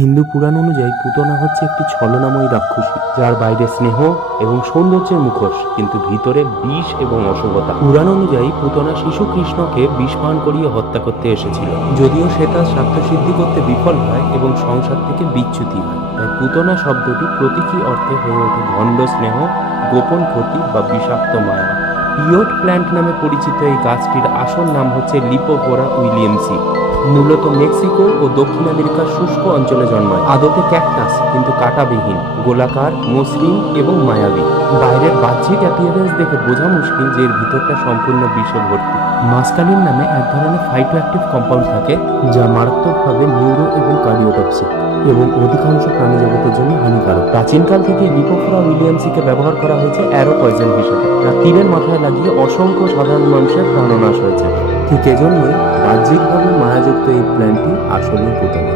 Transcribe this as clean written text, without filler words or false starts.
হিন্দু পুরাণ অনুযায়ী পুতনা হচ্ছে একটি ছলনাময়ী রাক্ষসী, যার বাইরে স্নেহ এবং সৌন্দর্যের মুখোশ, কিন্তু ভিতরে বিষ এবং অশুভতা। পুরাণ অনুযায়ী পুতনা শিশু কৃষ্ণকে বিষ পান করিয়ে হত্যা করতে এসেছিল, যদিও সে তার স্বার্থ সিদ্ধি করতে বিফল হয় এবং সংসার থেকে বিচ্যুতি হয়। তাই পুতনা শব্দটি প্রতীকী অর্থে হয়ে ওঠে ভণ্ড স্নেহ, গোপন ক্ষতি বা বিষাক্ত মায়া। পিওট প্ল্যান্ট নামে পরিচিত এই গাছটির আসল নাম হচ্ছে লিপোফোরা উইলিয়ামসি। মূলত মেক্সিকো ও দক্ষিণ আমেরিকার শুষ্ক অঞ্চলে জন্মায়। আদতে ক্যাকটাস, কিন্তু কাঁটাবিহীন, গোলাকার, মসৃণ এবং মায়াবী। বাইরের বাহ্যিক অ্যাপিয়ারেন্স দেখে বোঝা মুশকিল যে এর ভিতরটা সম্পূর্ণ বিষে ভর্তি। মাস্কালিন নামে এক ধরনের ফাইটোঅ্যাক্টিভ কম্পাউন্ড থাকে, যা মারাত্মকভাবে নিউরো এবং কার্ডিওটক্সিক এবং অধিকাংশ প্রাণী জগতের জন্য হানিকারক। প্রাচীনকাল থেকে লিপোফোরা উইলিয়ামসিকে ব্যবহার করা হয়েছে অ্যারো পয়জন হিসেবে, যা তীরের মাথায় লাগিয়ে অসংখ্য সাধারণ মানুষের প্রাণনাশ হয়েছে। ঠিক এজন্যই বাহ্যিকভাবে মায়াযুক্ত এই প্ল্যান্টটি আসলেই পুতনা।